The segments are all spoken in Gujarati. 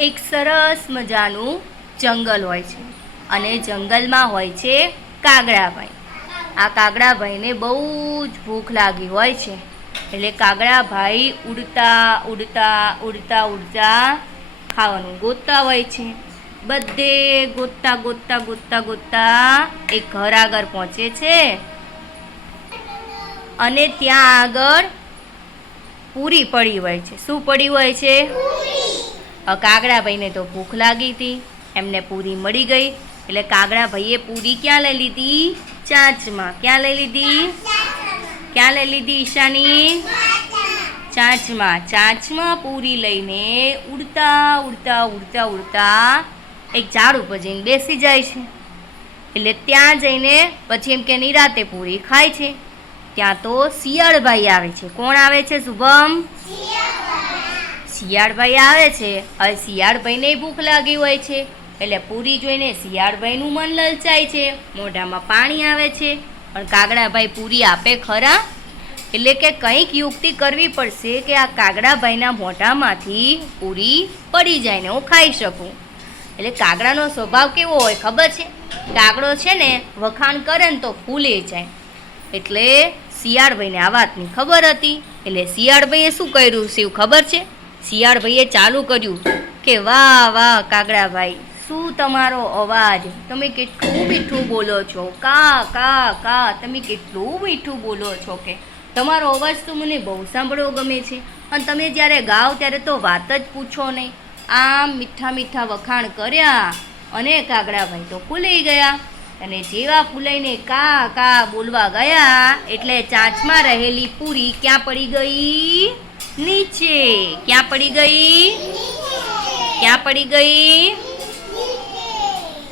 એક સરસ મજાનું જંગલ હોય છે. અને જંગલમાં હોય છે કાગડાભાઈ. આ કાગડાભાઈને બહુ જ ભૂખ લાગી હોય છે. એટલે કાગડાભાઈ ઉડતા ઉડતા ઉડતા ઉડતા ખાવાનું ગોતતા હોય છે. બધે ગોતતા ગોતતા ગોતતા ગોતતા એક ઘર આગળ પહોંચે છે. અને ત્યાં આગળ પૂરી પડી હોય છે. શું પડી હોય છે? કાગડાભાઈને તો ભૂખ લાગી હતી. એમને પૂરી મળી ગઈ. એટલે કાગડાભાઈએ પૂરી ક્યાં લઈ લીધી? ચાંચમાં. ક્યાં લઈ લીધી? ક્યાં લઈ લીધી ઈશાની? ચાંચમાં. ચાંચમાં પૂરી લઈને ઉડતા ઉડતા ઉડતા ઉડતા એક ઝાડ ઉપર જઈને બેસી જાય છે. એટલે ત્યાં જઈને પછી એમ કે નિરાતે પૂરી ખાય છે. ત્યાં તો શિયાળભાઈ આવે છે. કોણ આવે છે? શુભમ? શિયાળભાઈ આવે છે. હવે શિયાળભાઈને ભૂખ લાગી હોય છે. એટલે પૂરી જોઈને શિયાળભાઈનું મન લલચાય છે. મોઢામાં પાણી આવે છે. પણ કાગડાભાઈ પૂરી આપે ખરા? એટલે કે કંઈક યુક્તિ કરવી પડશે કે આ કાગડાભાઈના મોઢામાંથી પૂરી પડી જાય ને હું ખાઈ શકું. એટલે કાગડાનો સ્વભાવ કેવો હોય ખબર છે? કાગડો છે ને વખાણ કરે ને તો ફૂલે જાય. એટલે શિયાળભાઈને આ વાતની ખબર હતી. એટલે શિયાળભાઈએ શું કર્યું? શિવ ખબર છે? શિયાળભાઈએ ચાલુ કર્યું કે વાહ વાહ, કાગડાભાઈ, શું તમારો અવાજ? તમે કેટલું મીઠું બોલો છો? કા કા કા, તમે કેટલું મીઠું બોલો છો કે? તમારો અવાજ તો મને બહુ સાંભળવો ગમે છે. અને તમે જ્યારે ગાઓ ત્યારે તો વાત જ પૂછો નહીં. આમ મીઠા મીઠા વખાણ કર્યા અને કાગડાભાઈ તો ફૂલાઈ ગયા. અને જેવા ફૂલાઈને કા કા બોલવા ગયા, એટલે ચાંચમાં રહેલી પૂરી ક્યાં પડી ગઈ? નીચે. ક્યાં પડી ગઈ? ક્યાં પડી ગઈ?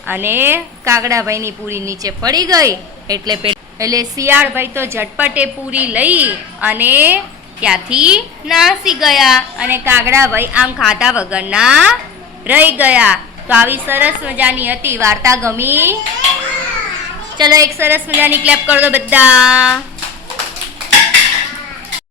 અને કાગડાભાઈની પૂરી નીચે પડી ગઈ. એટલે એટલે શિયાળભાઈ તો ઝટપટે પૂરી લઈ અને ત્યાંથી નાસી ગયા અને કાગડાભાઈ આમ ખાધા વગરના રહી ગયા. તો આવી સરસ મજાની હતી વાર્તા ગમી. ચલો એક સરસ મજાની ક્લેપ કરો બધા.